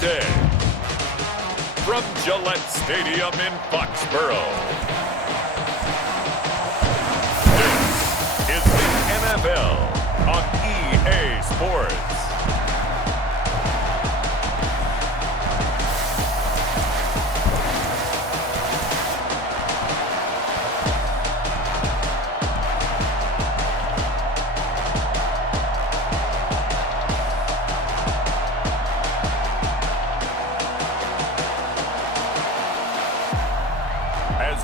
day. From Gillette Stadium in Foxborough, this is the NFL on EA Sports.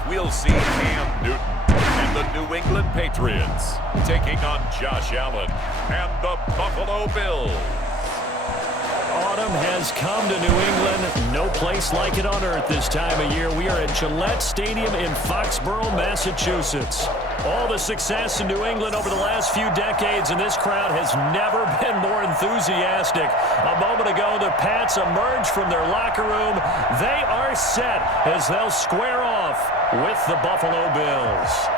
We'll see Cam Newton and the New England Patriots taking on Josh Allen and the Buffalo Bills. Autumn has come to New England. No place like it on earth this time of year. We are at Gillette Stadium in Foxborough, Massachusetts. All the success in New England over the last few decades, and this crowd has never been more enthusiastic. A moment ago, the Pats emerged from their locker room. They are set as they'll square off with the Buffalo Bills.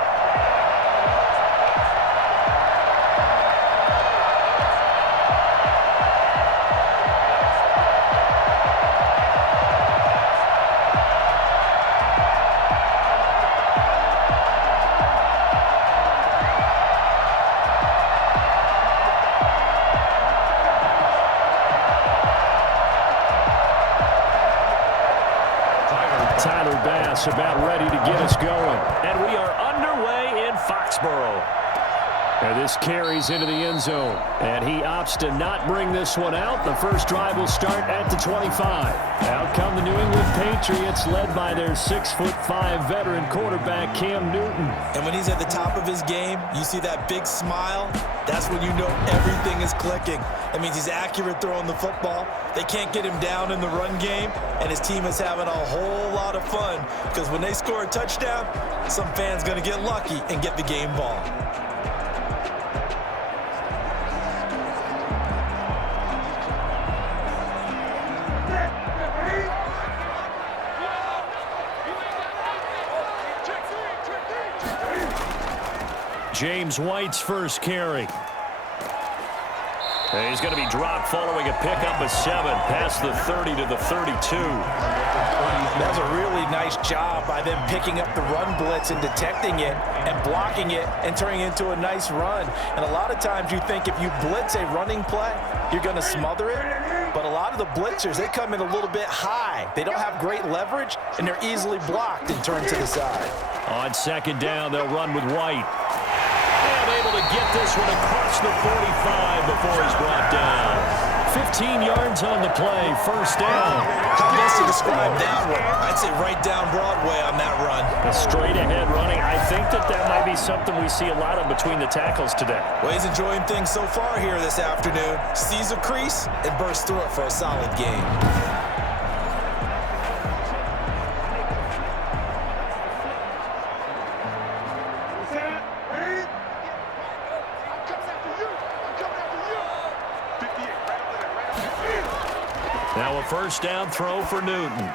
About ready to get us going. And we are underway in Foxborough. And this carries into the end zone. And he opts to not bring this one out. The first drive will start at the 25. Out come the New England Patriots, led by their 6'5" veteran quarterback, Cam Newton. And when he's at the top of his game, you see that big smile. That's when you know everything is clicking. That means he's accurate throwing the football. They can't get him down in the run game, and his team is having a whole lot of fun because when they score a touchdown, some fan's going to get lucky and get the game ball. James White's first carry. And he's going to be dropped following a pickup of 7 past the 30 to the 32. That's a really nice job by them picking up the run blitz and detecting it and blocking it and turning it into a nice run. And a lot of times you think if you blitz a running play, you're going to smother it. But a lot of the blitzers, they come in a little bit high. They don't have great leverage, and they're easily blocked and turned to the side. On second down, they'll run with White. And able to get this one across the 45 before he's brought down. 15 yards on the play, first down. How best to describe that one? I'd say right down Broadway on that run. A straight ahead running. I think that might be something we see a lot of between the tackles today. Well, he's enjoying things so far here this afternoon. Sees a crease and bursts through it for a solid game. Now a first down throw for Newton.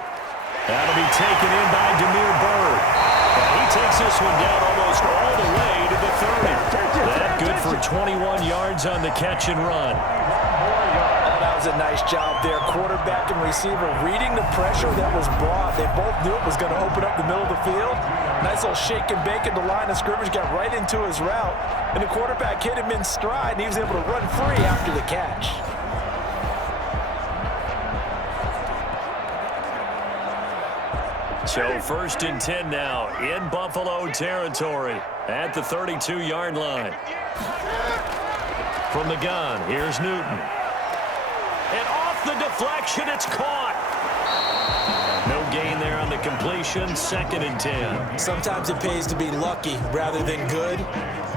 That'll be taken in by Demir Bird. And he takes this one down almost all the way to the 30. That good for 21 yards on the catch and run. Oh, that was a nice job there. Quarterback and receiver reading the pressure that was brought. They both knew it was going to open up the middle of the field. Nice little shake and bake at the line of scrimmage, got right into his route. And the quarterback hit him in stride, and he was able to run free after the catch. So first and 10 now in Buffalo territory at the 32-yard line. From the gun, here's Newton. And off the deflection, it's caught. No gain there on the completion, second and 10. Sometimes it pays to be lucky rather than good.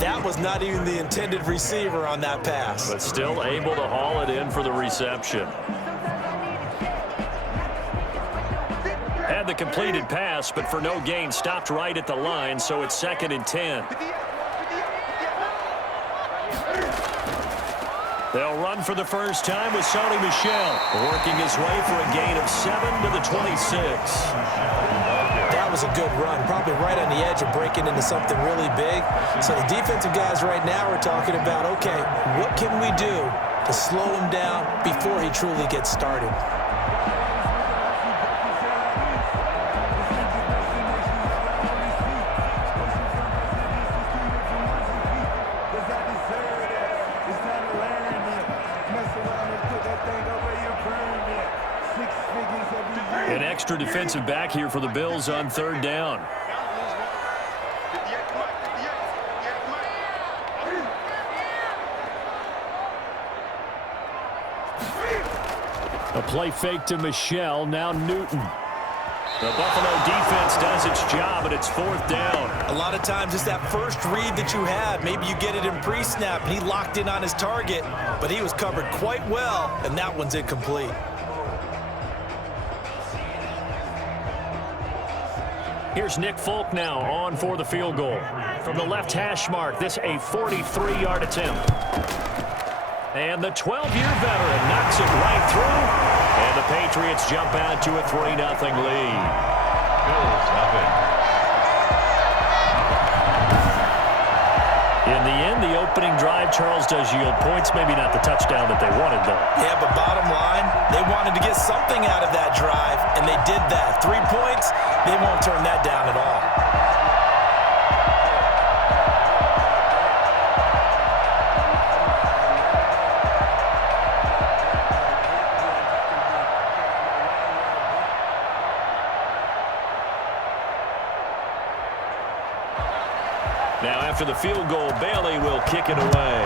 That was not even the intended receiver on that pass. But still able to haul it in for the reception. Had the completed pass, but for no gain, stopped right at the line, so it's second and 10. They'll run for the first time with Sony Michel, working his way for a gain of 7 to the 26. That was a good run, probably right on the edge of breaking into something really big. So the defensive guys right now are talking about, okay, what can we do to slow him down before he truly gets started? An extra defensive back here for the Bills on third down. A play fake to Michelle, now Newton. The Buffalo defense does its job, and it's fourth down. A lot of times it's that first read that you have. Maybe you get it in pre-snap, and he locked in on his target, but he was covered quite well, and that one's incomplete. Here's Nick Folk now on for the field goal. From the left hash mark, this a 43-yard attempt. And the 12-year veteran knocks it right through. And the Patriots jump out to a 3-0 lead. Bills nothing. In the end, the opening drive, Charles, does yield points. Maybe not the touchdown that they wanted, though. Yeah, but bottom line, they wanted to get something out of that drive, and they did that. 3 points, they won't turn that down at all. Now, after the field goal, Bailey will kick it away.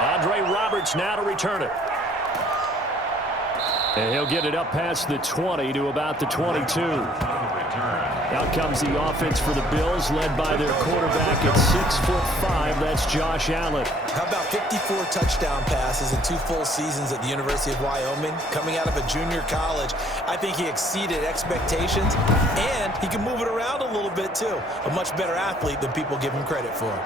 Andre Roberts now to return it. And he'll get it up past the 20 to about the 22. Out comes the offense for the Bills, led by their quarterback at 6'5". That's Josh Allen. How about 54 touchdown passes in 2 full seasons at the University of Wyoming? Coming out of a junior college, I think he exceeded expectations, and he can move it around a little bit too. A much better athlete than people give him credit for.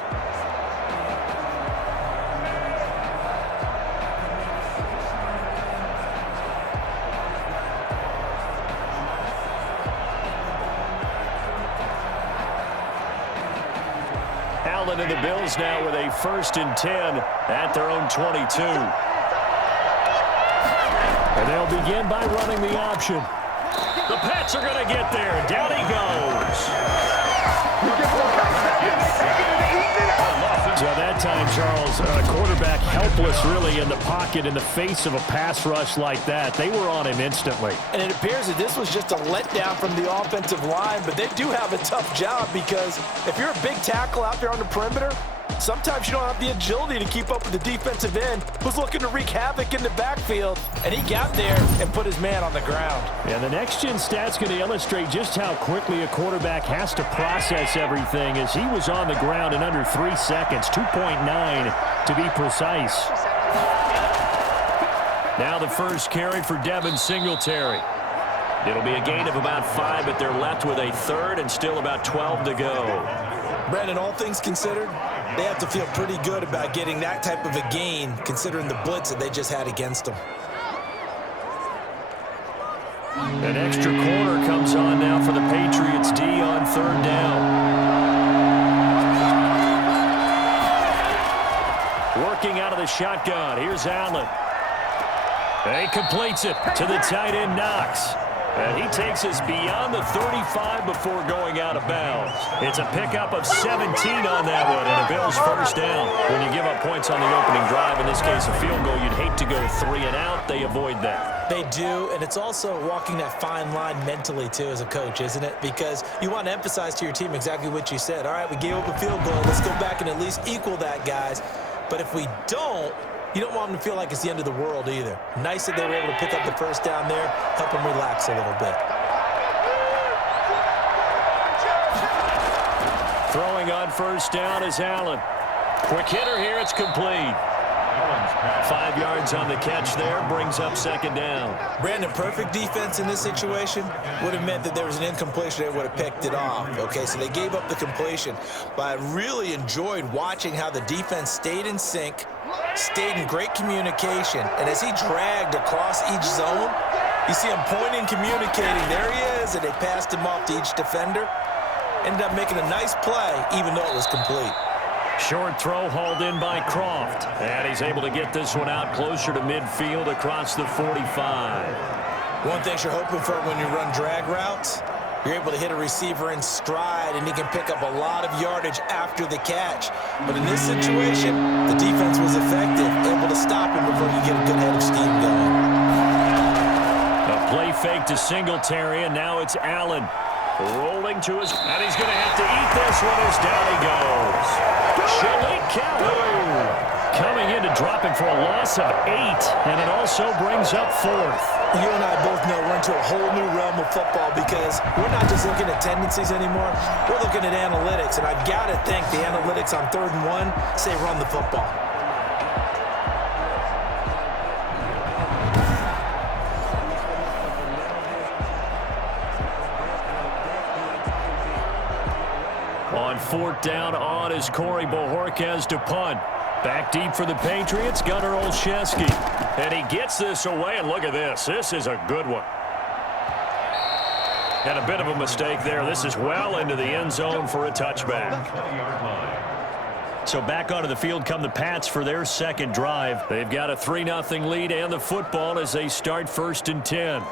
Allen and the Bills now with a 1st and 10 at their own 22. And they'll begin by running the option. The Pats are going to get there. Down he goes. So that time, Charles, a quarterback helpless really in the pocket in the face of a pass rush like that. They were on him instantly. And it appears that this was just a letdown from the offensive line, but they do have a tough job because if you're a big tackle out there on the perimeter, sometimes you don't have the agility to keep up with the defensive end who's looking to wreak havoc in the backfield, and he got there and put his man on the ground. And the next-gen stat's going to illustrate just how quickly a quarterback has to process everything as he was on the ground in under 3 seconds, 2.9 to be precise. Now the first carry for Devin Singletary. It'll be a gain of about 5, but they're left with a 3rd and still about 12 to go. Brandon, all things considered, they have to feel pretty good about getting that type of a gain considering the blitz that they just had against them. An extra corner comes on now for the Patriots D on 3rd down. Working out of the shotgun. Here's Allen. He completes it to the tight end Knox. And he takes us beyond the 35 before going out of bounds. It's a pickup of 17 on that one, and a Bills 1st down. When you give up points on the opening drive, in this case a field goal, you'd hate to go 3 and out. They avoid that. They do, and it's also walking that fine line mentally, too, as a coach, isn't it? Because you want to emphasize to your team exactly what you said. All right, we gave up a field goal. Let's go back and at least equal that, guys. But if we don't, you don't want them to feel like it's the end of the world either. Nice that they were able to pick up the 1st down there, help them relax a little bit. Throwing on 1st down is Allen. Quick hitter here, it's complete. 5 yards on the catch there, brings up 2nd down. Brandon, perfect defense in this situation would have meant that there was an incompletion. They would have picked it off. Okay, so they gave up the completion. But I really enjoyed watching how the defense stayed in sync, stayed in great communication, and as he dragged across each zone, you see him pointing, communicating. There he is, and they passed him off to each defender. Ended up making a nice play, even though it was complete. Short throw hauled in by Croft. And he's able to get this one out closer to midfield across the 45. One thing you're hoping for when you run drag routes, you're able to hit a receiver in stride, and he can pick up a lot of yardage after the catch. But in this situation, the defense was effective, able to stop him before you get a good head of steam going. fake to Singletary, and now it's Allen. Rolling to his, and he's going to have to eat this one as down he goes. Shalik Calhoun coming in to drop it for a loss of 8, and it also brings up 4th. You and I both know we're into a whole new realm of football because we're not just looking at tendencies anymore. We're looking at analytics, and I've got to think the analytics on 3rd and 1 say run the football. On 4th down, on is Corey Bojorquez to punt. Back deep for the Patriots, Gunnar Olszewski. And he gets this away, and look at this. This is a good one. And a bit of a mistake there. This is well into the end zone for a touchback. So back onto the field come the Pats for their second drive. They've got a 3-0 lead and the football as they start 1st and 10.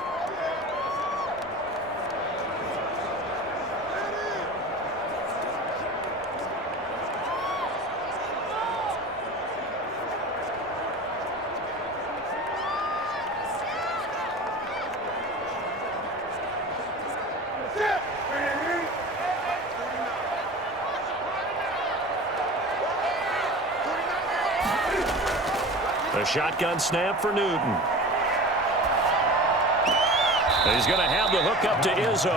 A shotgun snap for Newton. And he's going to have the hook up to Izzo.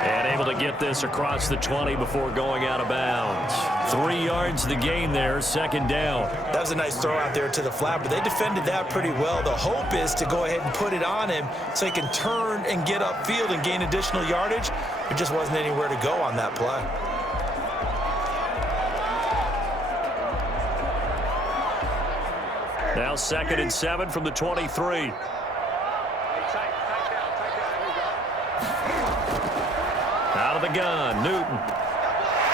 And able to get this across the 20 before going out of bounds. 3 yards the gain there, 2nd down. That was a nice throw out there to the flat, but they defended that pretty well. The hope is to go ahead and put it on him so he can turn and get upfield and gain additional yardage. There just wasn't anywhere to go on that play. Now 2nd and 7 from the 23. Out of the gun, Newton.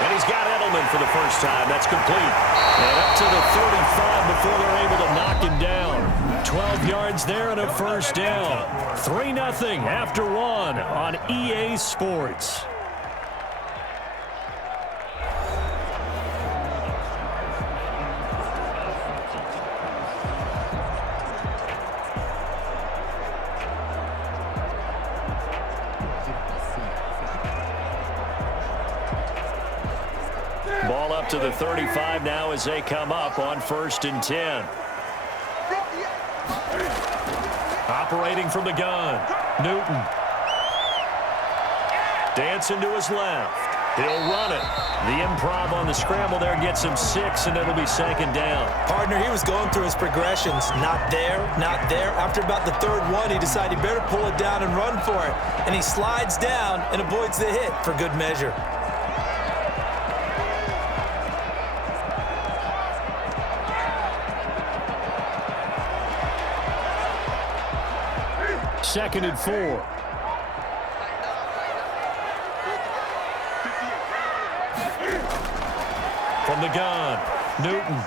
And he's got Edelman for the first time. That's complete. And up to the 35 before they're able to knock him down. 12 yards there and a 1st down. 3-0 after 1 on EA Sports. Ball up to the 35 now as they come up on 1st and 10. Operating from the gun, Newton. Dancing to his left. He'll run it. The improv on the scramble there gets him 6, and it'll be 2nd down. Partner, he was going through his progressions. Not there, not there. After about the 3rd one, he decided he better pull it down and run for it. And he slides down and avoids the hit for good measure. Second and 4. From the gun, Newton.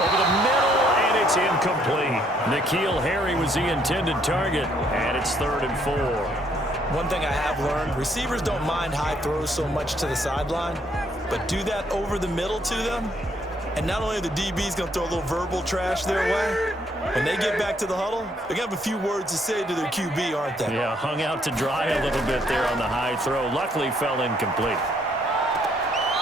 Over the middle, and it's incomplete. N'Keal Harry was the intended target, and it's 3rd and 4. One thing I have learned, receivers don't mind high throws so much to the sideline, but do that over the middle to them, and not only are the DBs going to throw a little verbal trash their way, when they get back to the huddle, they're going to have a fefew words to say to their QB, aren't they? Yeah, hung out to dry a little bit there on the high throw. Luckily, fell incomplete.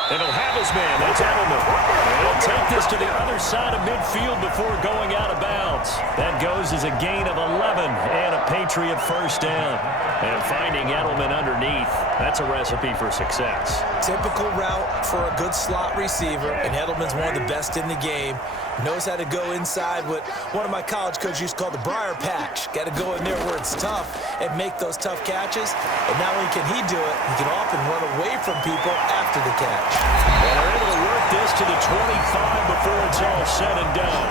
And he'll have his man. That's Edelman. And he'll take this to the other side of midfield before going out of bounds. That goes as a gain of 11 and a Patriot 1st down. And finding Edelman underneath, that's a recipe for success. Typical route for a good slot receiver, and Edelman's one of the best in the game. Knows how to go inside what one of my college coaches used to call the briar patch. Got to go in there where it's tough and make those tough catches. And not only can he do it, he can often run away from people after the catch. And they're able to work this to the 25 before it's all said and done.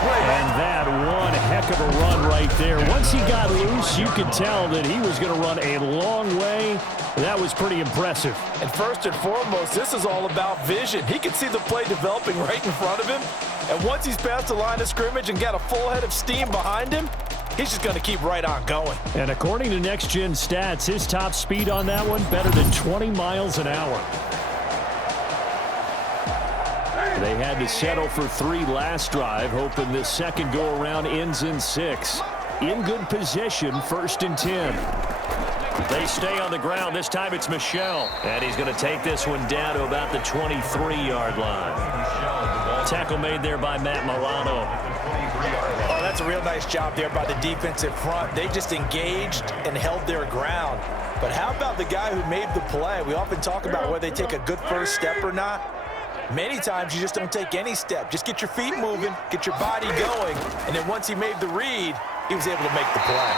And that one heck of a run right there. Once he got loose, you could tell that he was going to run a long way. That was pretty impressive. And first and foremost, this is all about vision. He could see the play developing right in front of him. And once he's past the line of scrimmage and got a full head of steam behind him, he's just going to keep right on going. And according to Next Gen Stats, his top speed on that one, better than 20 miles an hour. They had to settle for 3 last drive, hoping this second go-around ends in 6. in good position, 1st and 10. They stay on the ground. This time it's Michel. And he's going to take this one down to about the 23-yard line. Tackle made there by Matt Milano. Oh, that's a real nice job there by the defensive front. They just engaged and held their ground. But how about the guy who made the play? We often talk about whether they take a good first step or not. Many times you just don't take any step. Just get your feet moving, get your body going, and then once he made the read, he was able to make the play.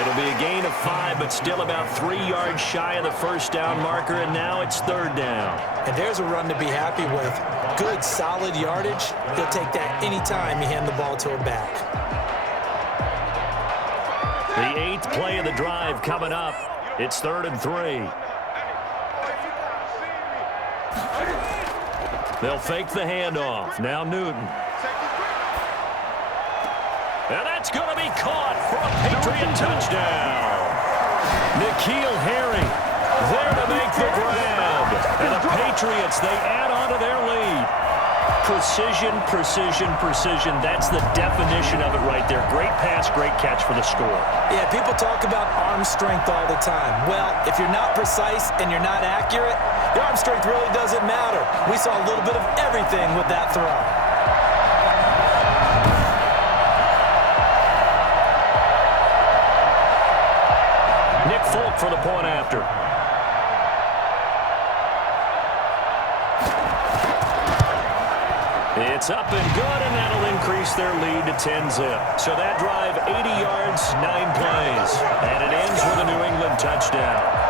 It'll be a gain of 5, but still about 3 yards shy of the first down marker, and now it's 3rd down. And there's a run to be happy with. Good, solid yardage. He'll take that anytime you hand the ball to a back. The 8th play of the drive coming up. It's 3rd and 3. They'll fake the handoff. Now Newton. And that's going to be caught for a Patriot touchdown. N'Keal Harry there to make the grab. And the Patriots, they add on to their lead. Precision, precision, precision. That's the definition of it right there. Great pass, great catch for the score. Yeah, people talk about arm strength all the time. Well, if you're not precise and you're not accurate, your arm strength really doesn't matter. We saw a little bit of everything with that throw. Nick Folk for the point after. It's up and good, and that'll increase their lead to 10-zip. So that drive, 80 yards, 9 plays. And it ends with a New England touchdown.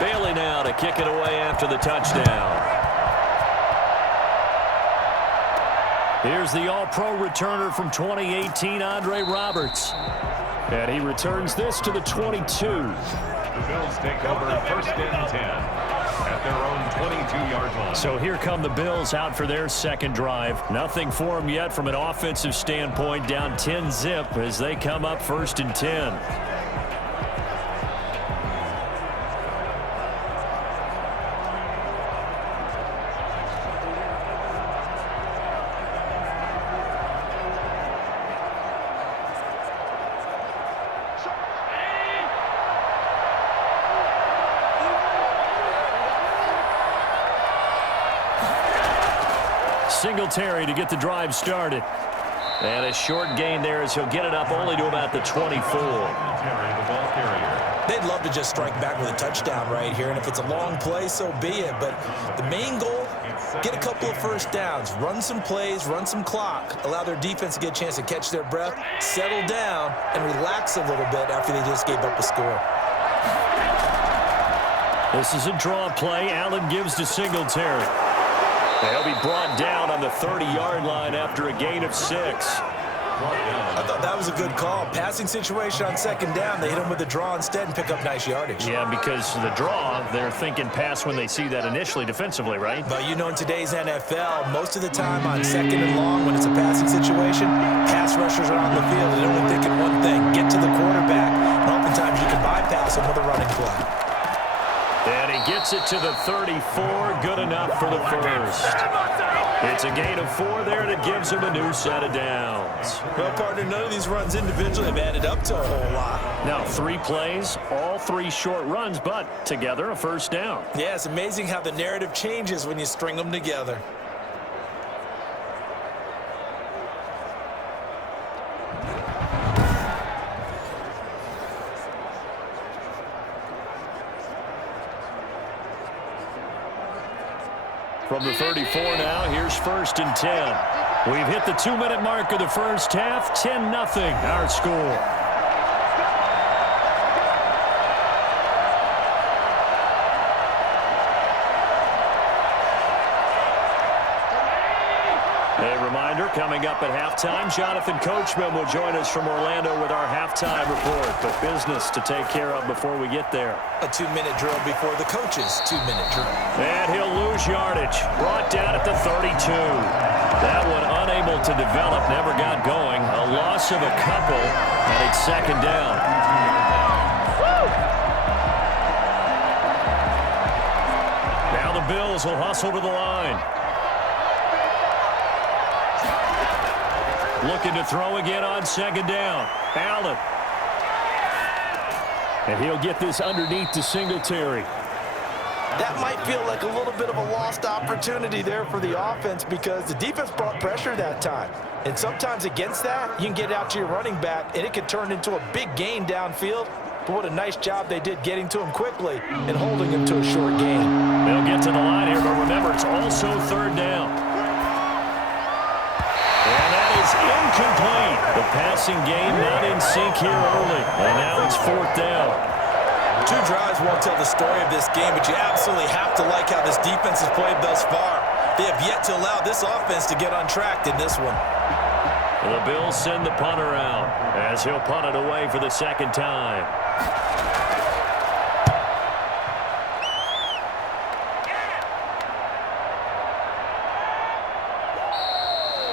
Bailey now to kick it away after the touchdown. Here's the All-Pro returner from 2018, Andre Roberts. And he returns this to the 22. The Bills take over 1st and 10 at their own 22-yard line. So here come the Bills out for their second drive. Nothing for them yet from an offensive standpoint, down 10-zip as they come up 1st and 10. Singletary to get the drive started. And a short gain there as he'll get it up only to about the 24. They'd love to just strike back with a touchdown right here, and if it's a long play, so be it. But the main goal, get a couple of first downs, run some plays, run some clock, allow their defense to get a chance to catch their breath, settle down, and relax a little bit after they just gave up a score. This is a draw play. Allen gives to Singletary. They'll be brought down on the 30-yard line after a gain of 6. I thought that was a good call. Passing situation on 2nd down. They hit him with the draw instead and pick up nice yardage. Yeah, because the draw, they're thinking pass when they see that initially defensively, right? But you know, in today's NFL, most of the time on 2nd and long, when it's a passing situation, pass rushers are on the field. They're only thinking one thing, get to the quarterback. And oftentimes you can bypass them with a running play. And he gets it to the 34. Good enough for the first. It's a gain of 4 there, and it gives him a new set of downs. Well, partner, none of these runs individually have added up to a whole lot. Now, 3 plays, all 3 short runs, but together a first down. Yeah, it's amazing how the narrative changes when you string them together. From the 34 now, here's 1st and 10. We've hit the 2-minute mark of the first half. 10-0 our score. A reminder, reminder, coming up at halftime, Jonathan Coachman will join us from Orlando with our halftime report. But business to take care of before we get there. A 2-minute drill before the coach's 2-minute drill. And he'll lose yardage. Brought down at the 32. That one unable to develop, never got going. A loss of a couple, and it's second down. Now the Bills will hustle to the line. Looking to throw again on second down. Allen. And he'll get this underneath to Singletary. That might feel like a little bit of a lost opportunity there for the offense because the defense brought pressure that time. And sometimes against that, you can get out to your running back, and it can turn into a big gain downfield. But what a nice job they did getting to him quickly and holding him to a short gain. They'll get to the line here, but remember, it's also third down. Incomplete. The passing game not in sync here early. And now it's fourth down. 2 drives won't tell the story of this game, but you absolutely have to like how this defense has played thus far. They have yet to allow this offense to get untracked in this one. The Bills send the punter out as he'll punt it away for the second time.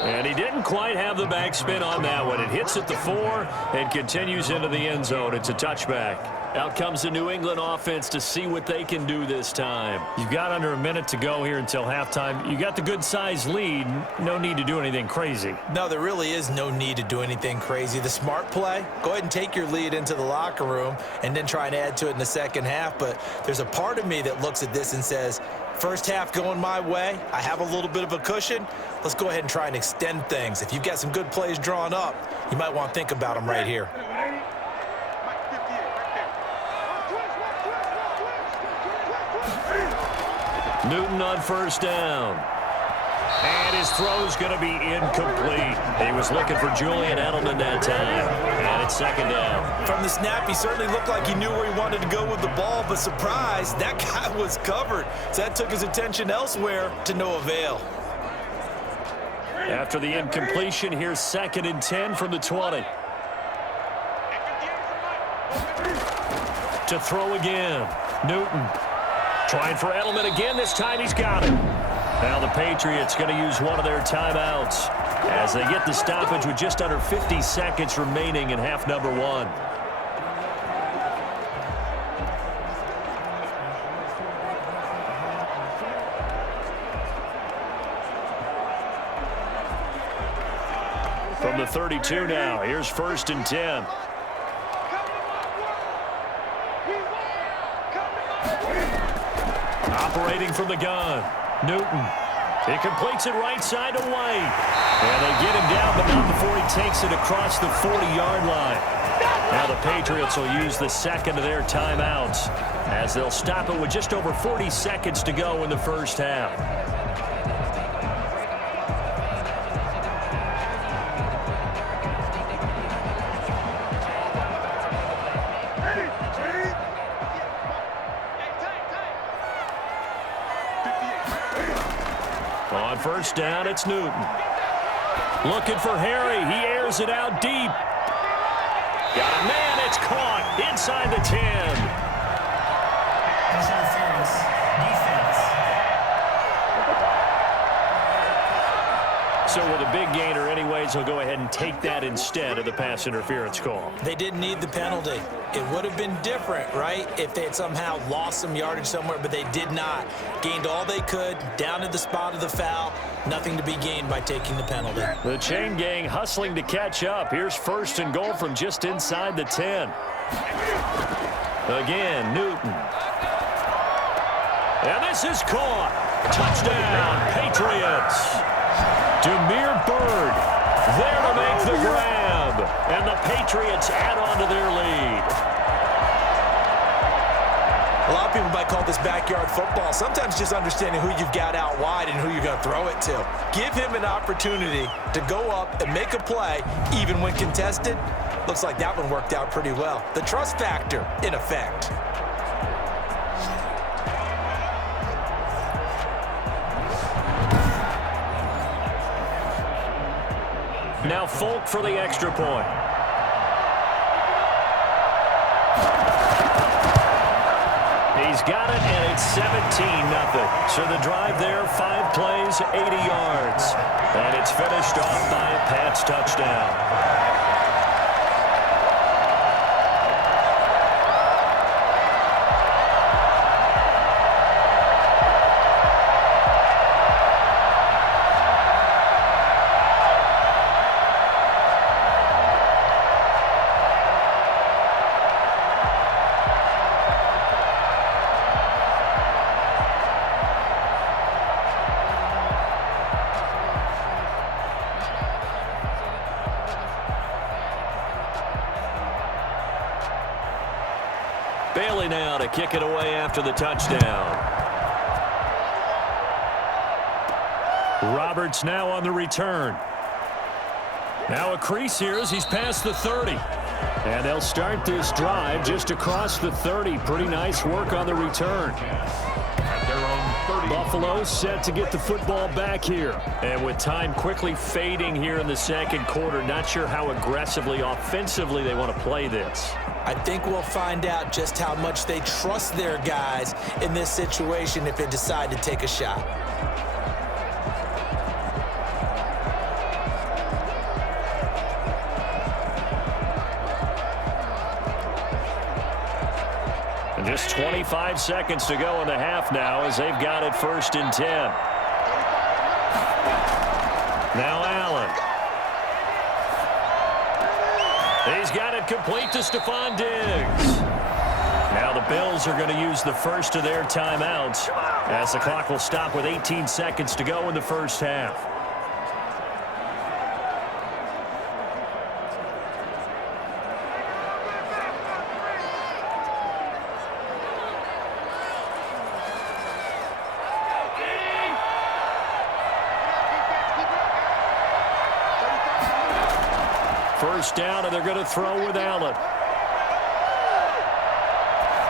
And he didn't quite have the backspin on that one. It hits at the 4 and continues into the end zone. It's a touchback. Out comes the New England offense to see what they can do this time. You've got under a minute to go here until halftime. You got the good-sized lead. No need to do anything crazy. No, there really is no need to do anything crazy. The smart play, go ahead and take your lead into the locker room and then try and add to it in the second half. But there's a part of me that looks at this and says, first half going my way, I have a little bit of a cushion. Let's go ahead and try and extend things. If you've got some good plays drawn up, you might want to think about them right here. Newton on first down. And his throw's going to be incomplete. He was looking for Julian Edelman that time. And it's second down. From the snap, he certainly looked like he knew where he wanted to go with the ball, but surprise, that guy was covered. So that took his attention elsewhere to no avail. After the incompletion, here's 2nd and 10 from the 20. To throw again. Newton. Trying for Edelman again. This time he's got it. Now the Patriots going to use one of their timeouts as they get the stoppage with just under 50 seconds remaining in half number 1. From the 32 now, here's 1st and 10. Operating from the gun, Newton. He completes it right side to White. And they get him down, but not before he takes it across the 40-yard line. Now the Patriots will use the second of their timeouts as they'll stop it with just over 40 seconds to go in the first half. On first down, it's Newton. Looking for Harry. He airs it out deep. Got a man. It's caught inside the 10. Pass interference. Defense. So with a big gainer anyways, he'll go ahead and take that instead of the pass interference call. They didn't need the penalty. It would have been different, right, if they had somehow lost some yardage somewhere, but they did not. Gained all they could, down to the spot of the foul. Nothing to be gained by taking the penalty. The chain gang hustling to catch up. Here's 1st and goal from just inside the 10. Again, Newton. And this is caught. Touchdown, Patriots. Demir Bird there to make the grab. And the Patriots add on to their lead. A lot of people might call this backyard football. Sometimes just understanding who you've got out wide and who you're going to throw it to. Give him an opportunity to go up and make a play, even when contested. Looks like that one worked out pretty well. The trust factor, in effect. Now Folk for the extra point. He's got it, and it's 17-0. So the drive there, 5 plays, 80 yards. And it's finished off by a Pats touchdown. Bailey now to kick it away after the touchdown. Roberts now on the return. Now a crease here as he's past the 30. And they'll start this drive just across the 30. Pretty nice work on the return. Buffalo set to get the football back here. And with time quickly fading here in the second quarter, not sure how aggressively, offensively they want to play this. I think we'll find out just how much they trust their guys in this situation if they decide to take a shot. And just 25 seconds to go in the half now as they've got it 1st and 10. Now Allen. He's got it complete to Stephon Diggs. Now the Bills are going to use the first of their timeouts as the clock will stop with 18 seconds to go in the first half. First down, and they're going to throw with Allen.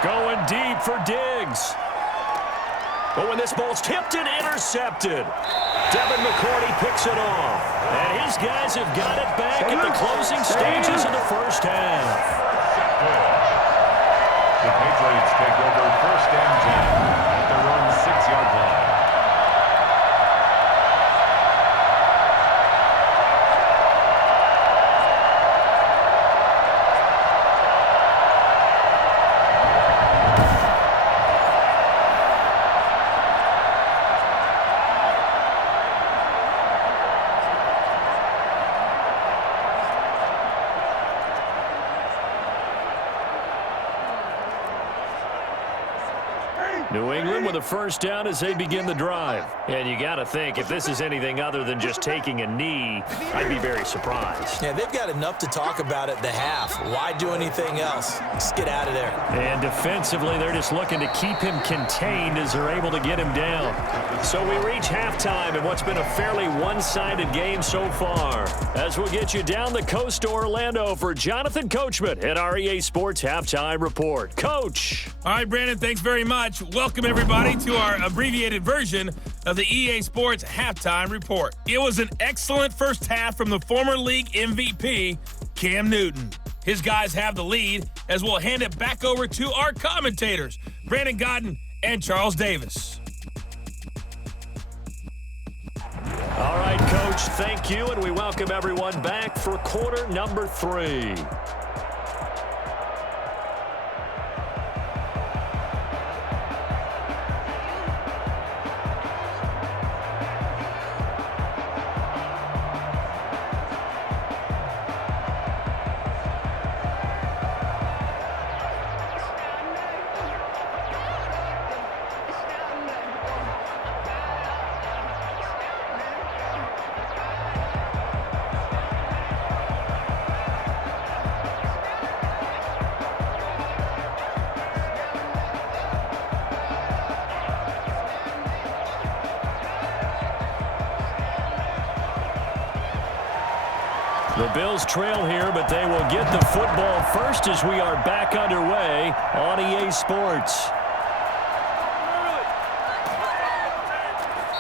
Going deep for Diggs. But when this ball's tipped and intercepted, Devin McCourty picks it off. And his guys have got it back at the closing stages of the first half. The Patriots take over 1st and 10 at their own 6-yard line. New England with a first down as they begin the drive. And you got to think, if this is anything other than just taking a knee, I'd be very surprised. Yeah, they've got enough to talk about at the half. Why do anything else? Just get out of there. And defensively, they're just looking to keep him contained as they're able to get him down. So we reach halftime in what's been a fairly one-sided game so far. As we'll get you down the coast to Orlando for Jonathan Coachman at our EA Sports Halftime Report. Coach. All right, Brandon, thanks very much. Welcome, everybody, to our abbreviated version of the EA Sports Halftime Report. It was an excellent first half from the former league MVP, Cam Newton. His guys have the lead as we'll hand it back over to our commentators, Brandon Godden and Charles Davis. All right, Coach, thank you, and we welcome everyone back for quarter number 3. The Bills trail here, but they will get the football first as we are back underway on EA Sports.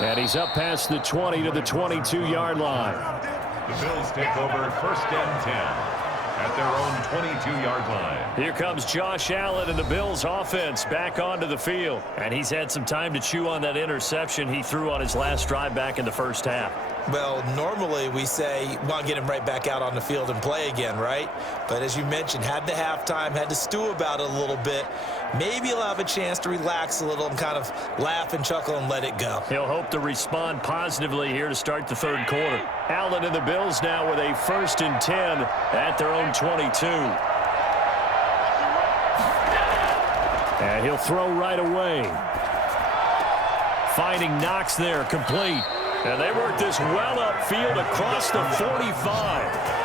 And he's up past the 20 to the 22-yard line. The Bills take over 1st and 10 at their own 22-yard line. Here comes Josh Allen and the Bills offense back onto the field. And he's had some time to chew on that interception he threw on his last drive back in the first half. Well, normally we say, want to get him right back out on the field and play again, right? But as you mentioned, had the halftime, had to stew about it a little bit. Maybe he'll have a chance to relax a little and kind of laugh and chuckle and let it go. He'll hope to respond positively here to start the third quarter. Allen and the Bills now with a 1st and 10 at their own 22. And he'll throw right away. Finding Knox there, complete. And they work this well upfield across the 45.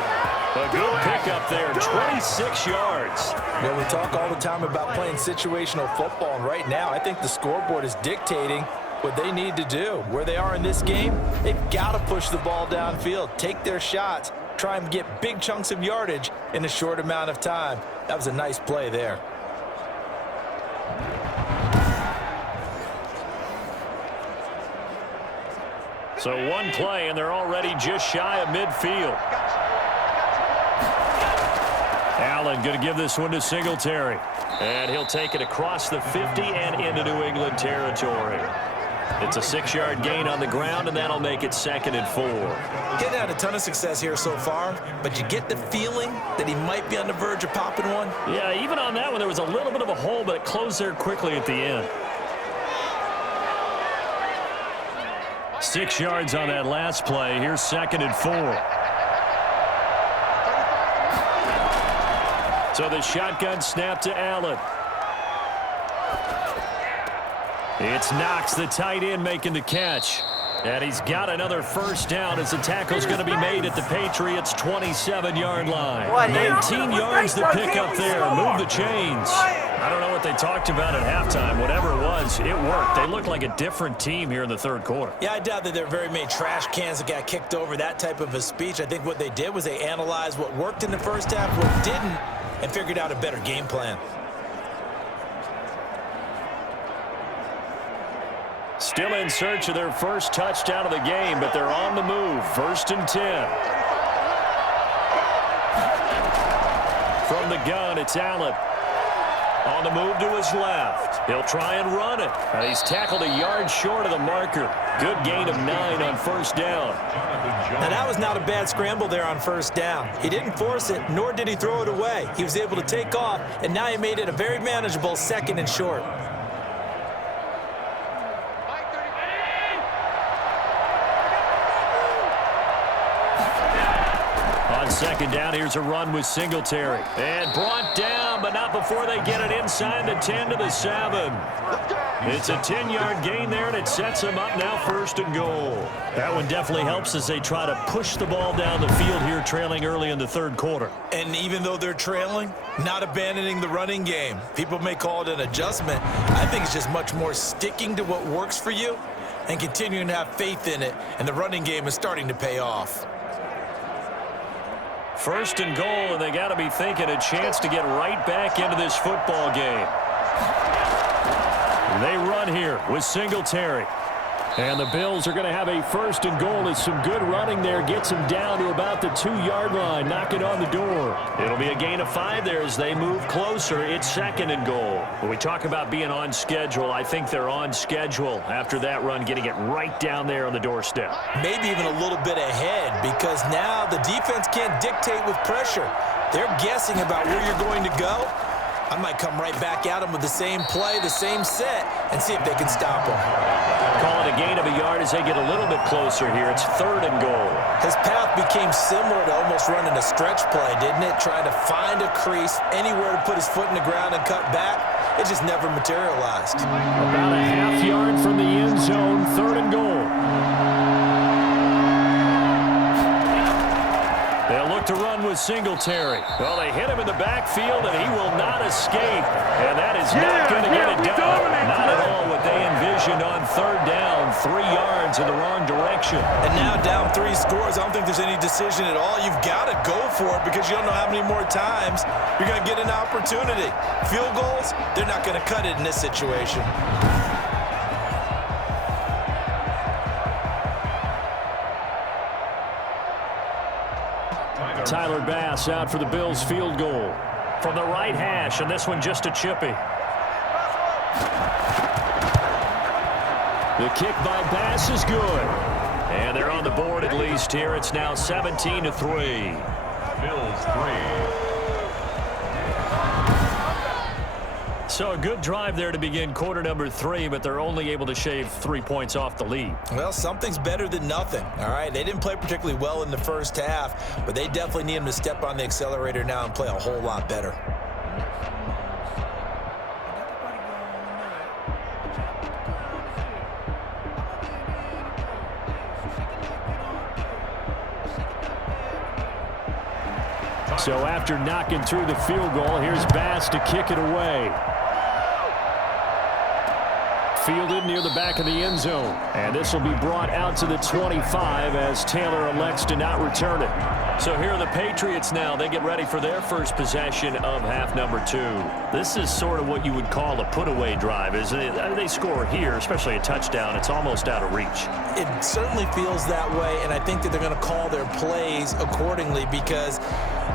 A good pickup there, 26 yards. Well, we talk all the time about playing situational football, and right now I think the scoreboard is dictating what they need to do. Where they are in this game, they've got to push the ball downfield, take their shots, try and get big chunks of yardage in a short amount of time. That was a nice play there. So one play, and they're already just shy of midfield. Allen going to give this one to Singletary. And he'll take it across the 50 and into New England territory. It's a 6-yard gain on the ground, and that'll make it 2nd and 4. Getting had a ton of success here so far, but you get the feeling that he might be on the verge of popping one. Yeah, even on that one, there was a little bit of a hole, but it closed there quickly at the end. 6 yards on that last play. Here's 2nd and 4. So the shotgun snap to Allen. It's Knox, the tight end, making the catch. And he's got another 1st down as the tackle's going to be made at the Patriots' 27-yard line. 19 yards to pick up there. Move the chains. I don't know what they talked about at halftime. Whatever it was, it worked. They look like a different team here in the third quarter. Yeah, I doubt that there are very many trash cans that got kicked over, that type of a speech. I think what they did was they analyzed what worked in the first half, what didn't, and figured out a better game plan. Still in search of their first touchdown of the game, but they're on the move. 1st and 10. From the gun, it's Allen. On the move to his left. He'll try and run it. And he's tackled a yard short of the marker. Good gain of 9 on 1st down. Now, that was not a bad scramble there on 1st down. He didn't force it, nor did he throw it away. He was able to take off, and now he made it a very manageable 2nd and short. On 2nd down, here's a run with Singletary. And brought down, but not before they get it inside the 10 to the 7. It's a 10-yard gain there, and it sets them up now 1st and goal. That one definitely helps as they try to push the ball down the field here, trailing early in the third quarter. And even though they're trailing, not abandoning the running game. People may call it an adjustment. I think it's just much more sticking to what works for you and continuing to have faith in it, and the running game is starting to pay off. 1st and goal, and they got to be thinking a chance to get right back into this football game. They run here with Singletary. And the Bills are going to have a 1st and goal. It's some good running there. Gets them down to about the 2-yard line. Knock it on the door. It'll be a gain of 5 there as they move closer. It's 2nd and goal. When we talk about being on schedule, I think they're on schedule after that run, getting it right down there on the doorstep. Maybe even a little bit ahead, because now the defense can't dictate with pressure. They're guessing about where you're going to go. I might come right back at them with the same play, the same set, and see if they can stop them. Call it a gain of a yard as they get a little bit closer here. It's 3rd and goal. His path became similar to almost running a stretch play, didn't it? Trying to find a crease, anywhere to put his foot in the ground and cut back. It just never materialized. About a half yard from the end zone, 3rd and goal. They'll look to run with Singletary. Well, they hit him in the backfield, and he will not escape. And that is not going to get it done. Not at all what they envisioned on 3rd down. 3 yards in the wrong direction. And now down 3 scores. I don't think there's any decision at all. You've got to go for it because you don't know how many more times you're going to get an opportunity. Field goals, they're not going to cut it in this situation. Tyler Bass out for the Bills field goal. From the right hash, and this one just a chippy. The kick by Bass is good. And they're on the board at least here. It's now 17-3. Bills 3. So a good drive there to begin quarter number 3, but they're only able to shave 3 points off the lead. Well, something's better than nothing, all right? They didn't play particularly well in the first half, but they definitely need them to step on the accelerator now and play a whole lot better. So after knocking through the field goal, here's Bass to kick it away. Fielded near the back of the end zone. And this will be brought out to the 25 as Taylor elects to not return it. So here are the Patriots now. They get ready for their first possession of half number 2. This is sort of what you would call a put-away drive, isn't it? They score here, especially a touchdown. It's almost out of reach. It certainly feels that way, and I think that they're going to call their plays accordingly because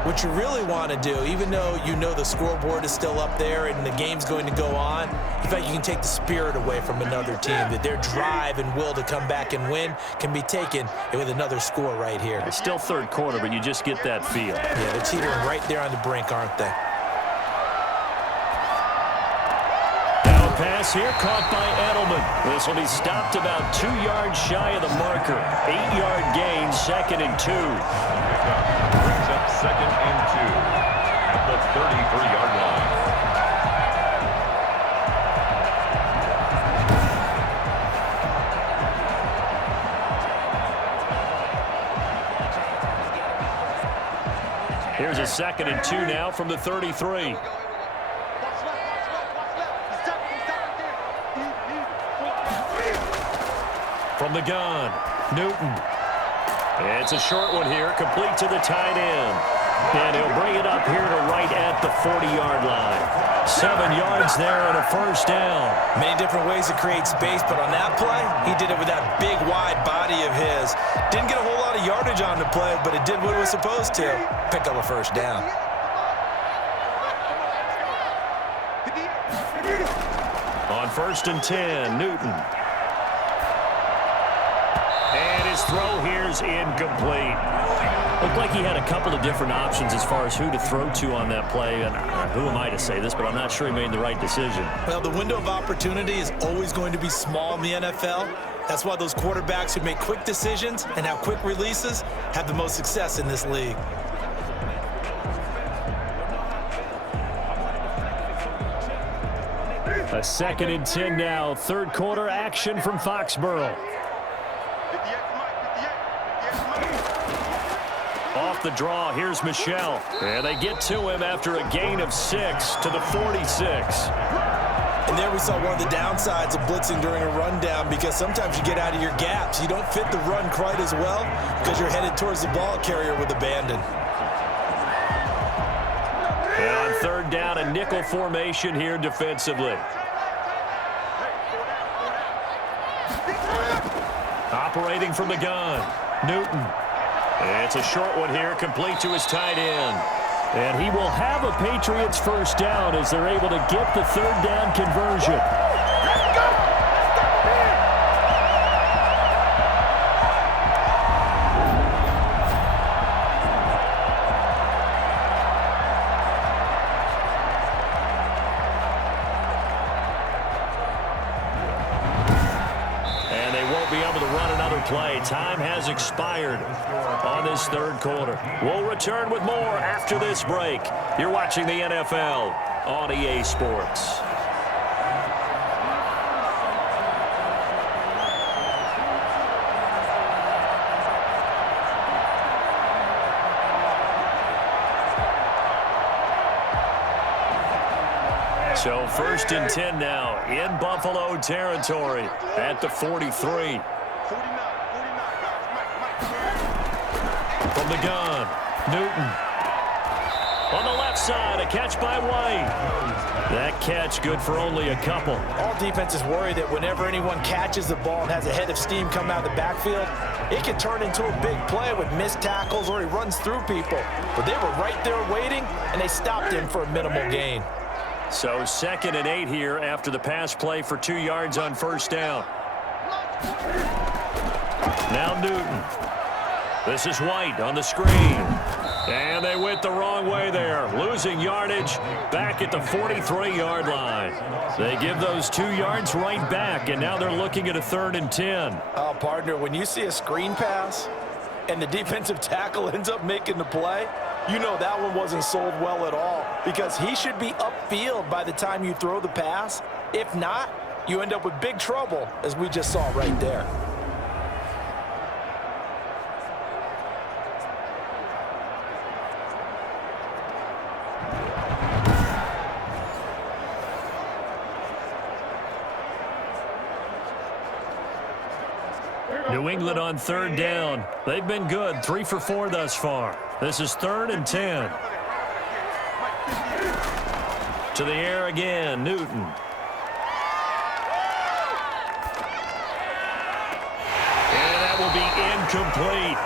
what you really want to do, even though you know the scoreboard is still up there and the game's going to go on, in fact, you can take the spirit away from another team, that their drive and will to come back and win can be taken with another score right here. It's still third quarter, but you just get that feel. Yeah, they're teetering right there on the brink, aren't they? Now a pass here caught by Edelman. This will be stopped about 2 yards shy of the marker. 8-yard gain, 2nd and 2. Brings up 2nd and 2 at the 33-yard line. Here's a 2nd and 2 now from the 33. From the gun, Newton. It's a short one here, complete to the tight end. And he'll bring it up here to right at the 40-yard line. 7 yards there and a first down. Many different ways to create space, but on that play, he did it with that big, wide body of his. Didn't get a whole lot of yardage on the play, but it did what it was supposed to. Pick up a first down. On 1st and 10, Newton. And his throw here's incomplete. Looked like he had a couple of different options as far as who to throw to on that play. And who am I to say this, but I'm not sure he made the right decision. Well, the window of opportunity is always going to be small in the NFL. That's why those quarterbacks who make quick decisions and have quick releases have the most success in this league. A 2nd and 10 now. Third quarter action from Foxborough. Off the draw, here's Michelle. And they get to him after a gain of 6 to the 46. And there we saw one of the downsides of blitzing during a rundown because sometimes you get out of your gaps. You don't fit the run quite as well because you're headed towards the ball carrier with abandon. And on 3rd down, a nickel formation here defensively. Operating from the gun, Newton. It's a short one here, complete to his tight end. And he will have a Patriots first down as they're able to get the 3rd down conversion. Play. Time has expired on this 3rd quarter. We'll return with more after this break. You're watching the NFL on EA Sports. So 1st and 10 now in Buffalo territory at the 43. From the gun, Newton. On the left side, a catch by White. That catch good for only a couple. All defenses worry that whenever anyone catches the ball and has a head of steam coming out of the backfield, it can turn into a big play with missed tackles or he runs through people. But they were right there waiting, and they stopped him for a minimal gain. So 2nd and 8 here after the pass play for 2 yards on first down. Now Newton. This is White on the screen. And they went the wrong way there, losing yardage back at the 43-yard line. They give those 2 yards right back, and now they're looking at a 3rd and 10. Oh, partner, when you see a screen pass and the defensive tackle ends up making the play, you know that one wasn't sold well at all because he should be upfield by the time you throw the pass. If not, you end up with big trouble, as we just saw right there. New England on 3rd down. They've been good, 3 for 4 thus far. This is 3rd and 10. To the air again, Newton. And that will be incomplete.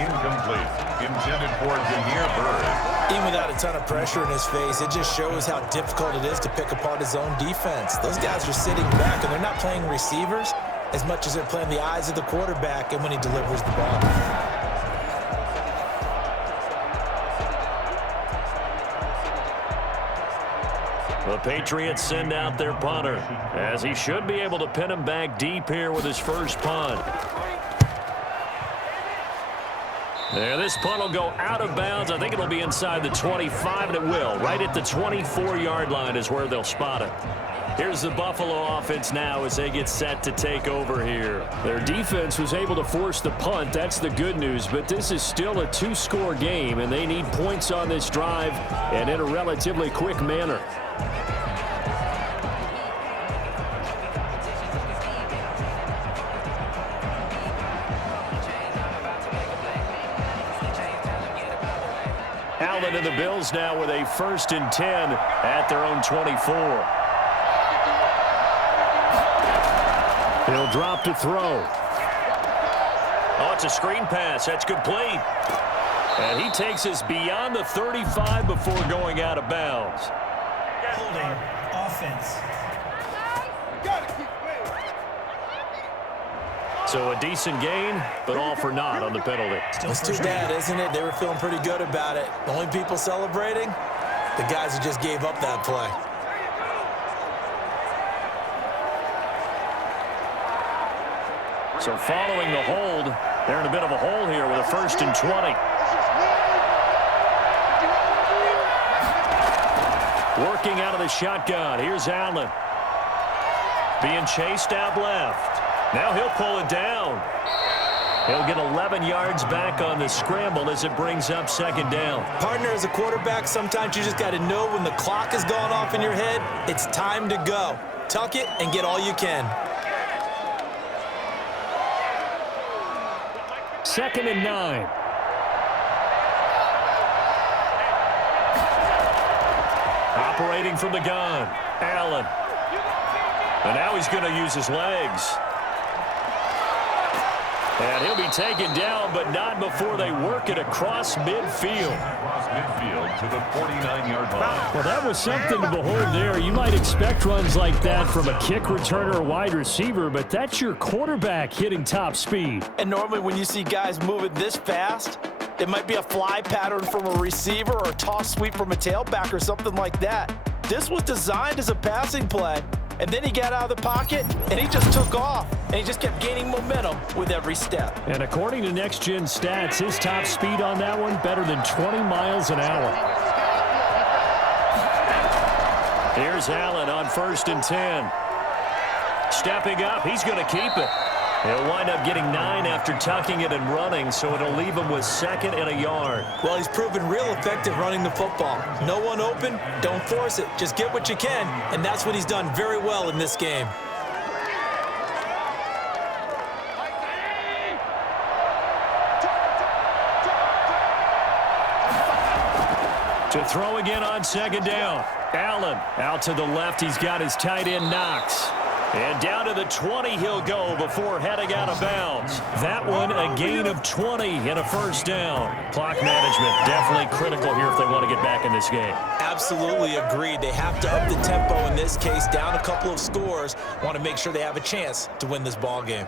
Incomplete. Intended for Jahir Bird. Even without a ton of pressure in his face, it just shows how difficult it is to pick apart his own defense. Those guys are sitting back, and they're not playing receivers as much as they're playing the eyes of the quarterback and when he delivers the ball. The Patriots send out their punter, as he should be able to pin him back deep here with his first punt. There, this punt will go out of bounds. I think it'll be inside the 25, and it will. Right at the 24-yard line is where they'll spot it. Here's the Buffalo offense now as they get set to take over here. Their defense was able to force the punt. That's the good news, but this is still a 2-score game, and they need points on this drive and in a relatively quick manner. Allen and the Bills now with a 1st and 10 at their own 24. He'll drop to throw. Oh, it's a screen pass. That's complete. And he takes us beyond the 35 before going out of bounds. Holding offense. So a decent gain, but all for naught on the penalty. It's too bad, isn't it? They were feeling pretty good about it. The only people celebrating, the guys who just gave up that play. So following the hold, they're in a bit of a hole here with a 1st and 20. Working out of the shotgun. Here's Allen. Being chased out left. Now he'll pull it down. He'll get 11 yards back on the scramble as it brings up 2nd down. Partner, as a quarterback, sometimes you just got to know when the clock has gone off in your head, it's time to go. Tuck it and get all you can. 2nd and 9. Operating from the gun, Allen. And now he's going to use his legs. And he'll be taken down, but not before they work it across midfield. Across midfield to the 49-yard line. Well, that was something to behold there. You might expect runs like that from a kick returner or wide receiver, but that's your quarterback hitting top speed. And normally when you see guys moving this fast, it might be a fly pattern from a receiver or a toss sweep from a tailback or something like that. This was designed as a passing play. And then he got out of the pocket, and he just took off. And he just kept gaining momentum with every step. And according to Next Gen Stats, his top speed on that one, better than 20 miles an hour. Here's Allen on 1st and 10. Stepping up, he's going to keep it. He'll wind up getting 9 after tucking it and running, so it'll leave him with 2nd and a yard. Well, he's proven real effective running the football. No one open, don't force it. Just get what you can, and that's what he's done very well in this game. To throw again on second down. Allen out to the left. He's got his tight end Knox. And down to the 20 he'll go before heading out of bounds. That one a gain of 20 and a first down. Clock management definitely critical here if they want to get back in this game. Absolutely agreed. They have to up the tempo in this case, down a couple of scores. Want to make sure they have a chance to win this ball game.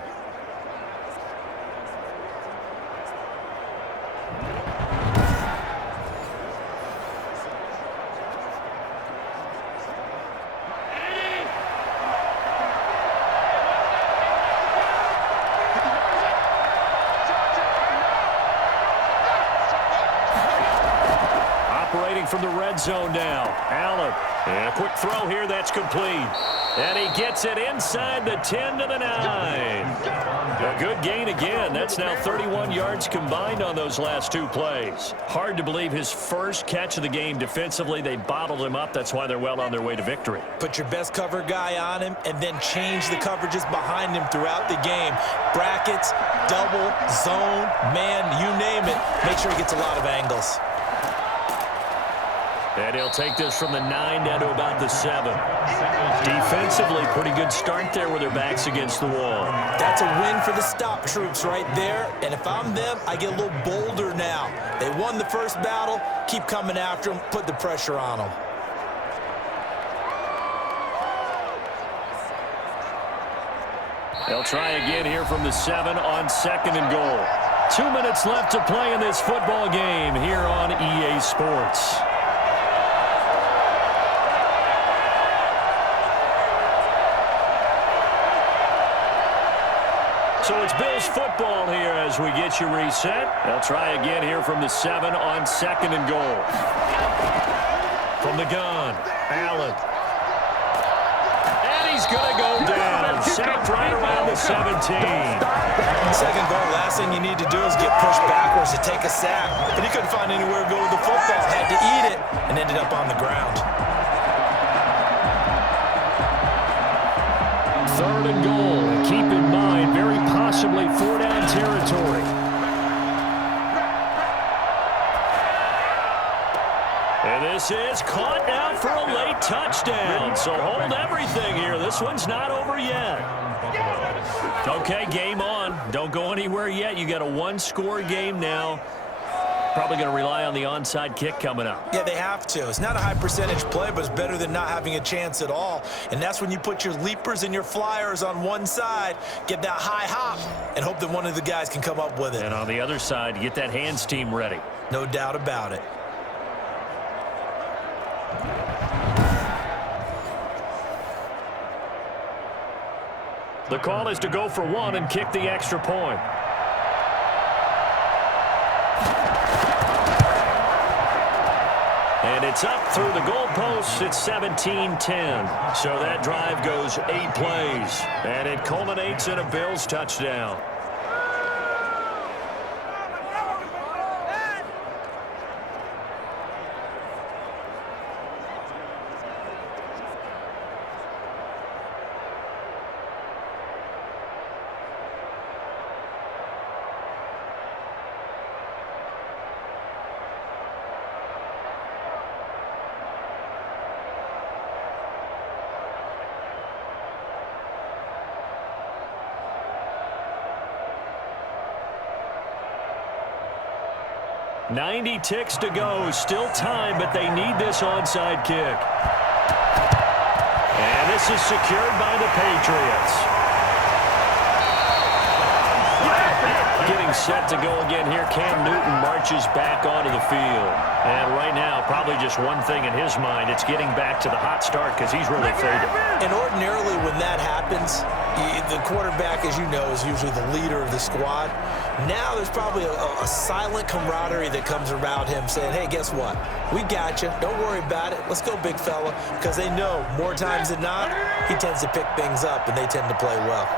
From the red zone now. Allen. And a quick throw here. That's complete. And he gets it inside the 10 to the 9. A good gain again. That's now 31 yards combined on those last two plays. Hard to believe his first catch of the game defensively. They bottled him up. That's why they're well on their way to victory. Put your best cover guy on him and then change the coverages behind him throughout the game. Brackets, double, zone, man, you name it. Make sure he gets a lot of angles. And he'll take this from the 9 down to about the 7. Defensively, pretty good start there with their backs against the wall. That's a win for the stop troops right there. And if I'm them, I get a little bolder now. They won the first battle. Keep coming after them. Put the pressure on them. They'll try again here from the 7 on second and goal. 2 minutes left to play in this football game here on EA Sports. So it's Bills football here as we get you reset. They'll try again here from the 7 on second and goal. From the gun, Allen. And he's going to go down. Sacked right around the 17. Second goal, last thing you need to do is get pushed backwards to take a sack. But he couldn't find anywhere to go with the football. Had to eat it and ended up on the ground. Third and goal. Keep in mind, very possibly 4-down territory. And this is caught now for a late touchdown. So hold everything here. This one's not over yet. Okay, game on. Don't go anywhere yet. You got a one-score game now. Probably going to rely on the onside kick coming up. Yeah, they have to. It's not a high percentage play, but it's better than not having a chance at all. And that's when you put your leapers and your flyers on one side, get that high hop, and hope that one of the guys can come up with it. And on the other side, get that hands team ready. No doubt about it. The call is to go for one and kick the extra point. And it's up through the goalposts. It's 17-10. So that drive goes 8 plays. And it culminates in a Bills touchdown. .90 ticks to go. Still time, but they need this onside kick. And this is secured by the Patriots. Getting set to go again here. Cam Newton marches back onto the field. And right now, probably just one thing in his mind. It's getting back to the hot start because he's really faded. And ordinarily when that happens, the quarterback, as you know, is usually the leader of the squad. Now there's probably a silent camaraderie that comes around him saying, hey, guess what? We got you. Don't worry about it. Let's go, big fella. Because they know more times than not, he tends to pick things up, and they tend to play well.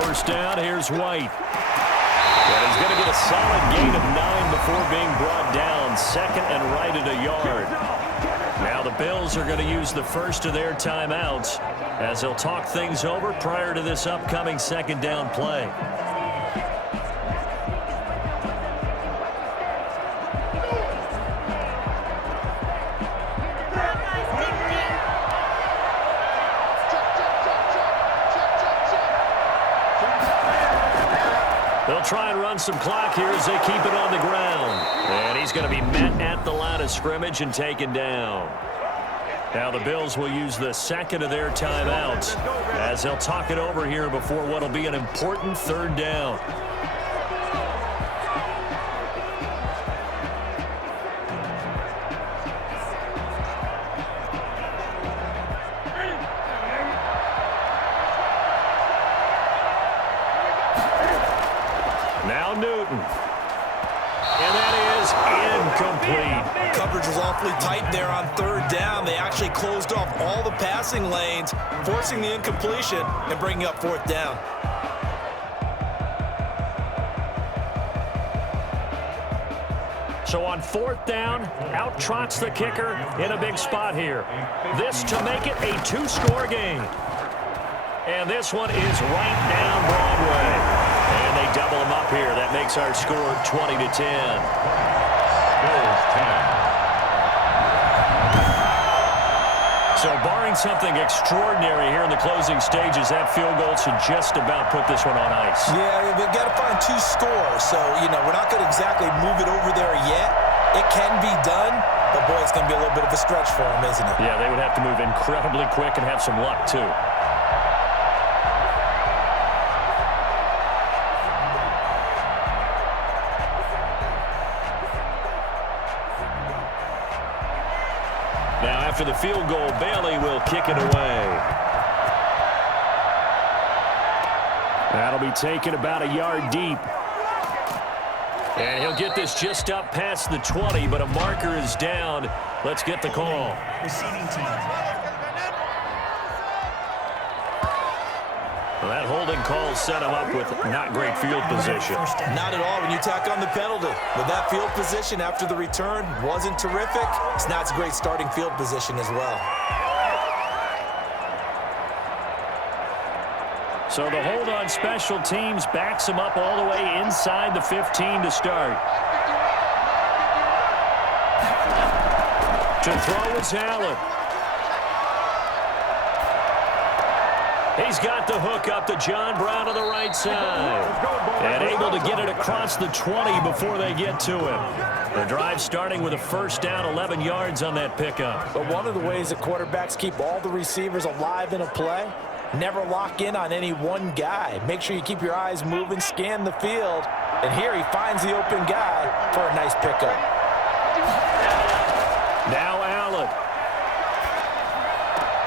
First down, here's White. And he's going to get a solid gain of 9 before being brought down. Second and right at a yard. Now the Bills are going to use the first of their timeouts as they'll talk things over prior to this upcoming second down play. They'll try and run some clock here as they keep it on the ground. And he's going to be met at the line of scrimmage and taken down. Now the Bills will use the second of their timeouts as they'll talk it over here before what will be an important third down. Now Newton. And that is incomplete. Coverage was awfully tight there on third down. They actually closed off all the passing lanes, forcing the incompletion and bringing up fourth down. So on fourth down, out trots the kicker in a big spot here. This to make it a two-score game. And this one is right down Broadway. And they double them up here. That makes our score 20-10. Bills 10. So barring something extraordinary here in the closing stages, that field goal should just about put this one on ice. Yeah, we've got to find two scores. So, we're not going to exactly move it over there yet. It can be done, but boy, it's going to be a little bit of a stretch for them, isn't it? Yeah, they would have to move incredibly quick and have some luck, too. Now, after the field goal, Bailey will kick it away. That'll be taken about a yard deep. And he'll get this just up past the 20, but a marker is down. Let's get the call. Receiving team. Well, that holding call set him up with not great field position. Not at all when you tack on the penalty. But that field position after the return wasn't terrific. It's not a great starting field position as well. So the hold on special teams backs him up all the way inside the 15 to start. To throw is Allen. He's got the hook up to John Brown on the right side. And able to get it across the 20 before they get to him. The drive starting with a first down, 11 yards on that pickup. But one of the ways that quarterbacks keep all the receivers alive in a play, never lock in on any one guy. Make sure you keep your eyes moving, scan the field. And here he finds the open guy for a nice pickup. Now Allen.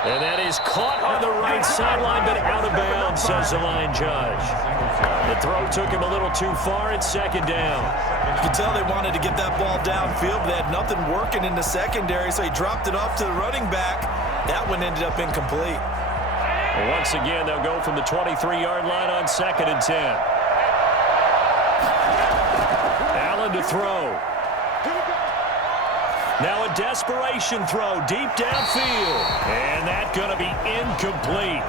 And that is caught on the right sideline, but out of bounds, says the line judge. The throw took him a little too far. It's second down. You can tell they wanted to get that ball downfield, but they had nothing working in the secondary, so he dropped it off to the running back. That one ended up incomplete. Once again, they'll go from the 23-yard line on 2nd and 10. Allen to throw. Now a desperation throw deep downfield. And that's going to be incomplete.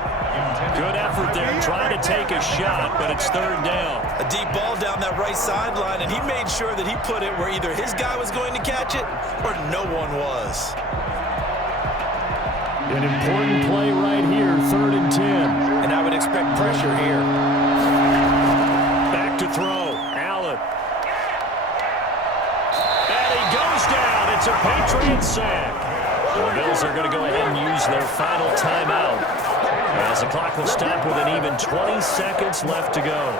Good effort there trying to take a shot, but it's third down. A deep ball down that right sideline, and he made sure that he put it where either his guy was going to catch it or no one was. An important play right here, 3rd and 10. And I would expect pressure here. Back to throw, Allen. And he goes down. It's a Patriots sack. The Bills are going to go ahead and use their final timeout, as the clock will stop with an even 20 seconds left to go.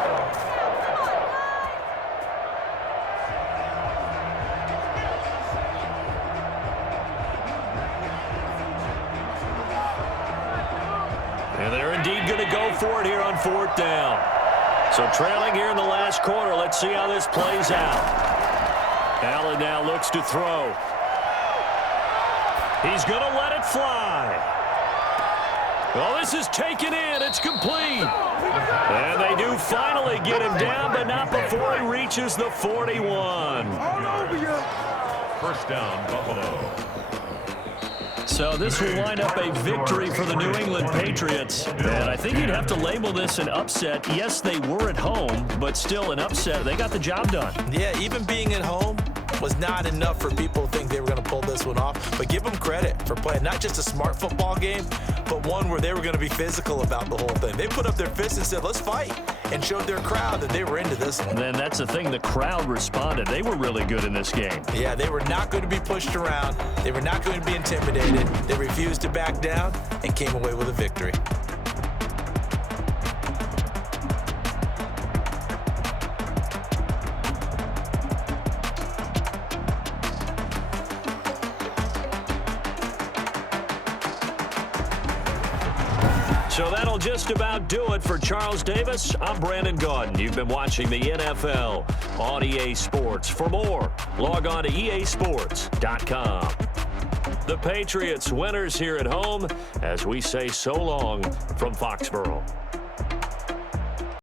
And they're indeed going to go for it here on 4th down. So trailing here in the last quarter. Let's see how this plays out. Allen now looks to throw. He's going to let it fly. Well, this is taken in. It's complete. And they do finally get him down, but not before he reaches the 41. First down, Buffalo. So this will wind up a victory for the New England Patriots. And I think you'd have to label this an upset. Yes, they were at home, but still an upset. They got the job done. Yeah, even being at home was not enough for people to think they were going to pull this one off. But give them credit for playing not just a smart football game, but one where they were going to be physical about the whole thing. They put up their fists and said, let's fight. and showed their crowd that they were into this one. And then that's the thing, the crowd responded. They were really good in this game. Yeah, they were not going to be pushed around. They were not going to be intimidated. They refused to back down and came away with a victory. So that'll just about do it for Charles Davis. I'm Brandon Gaudin. You've been watching the NFL on EA Sports. For more, log on to easports.com. The Patriots winners here at home as we say so long from Foxborough.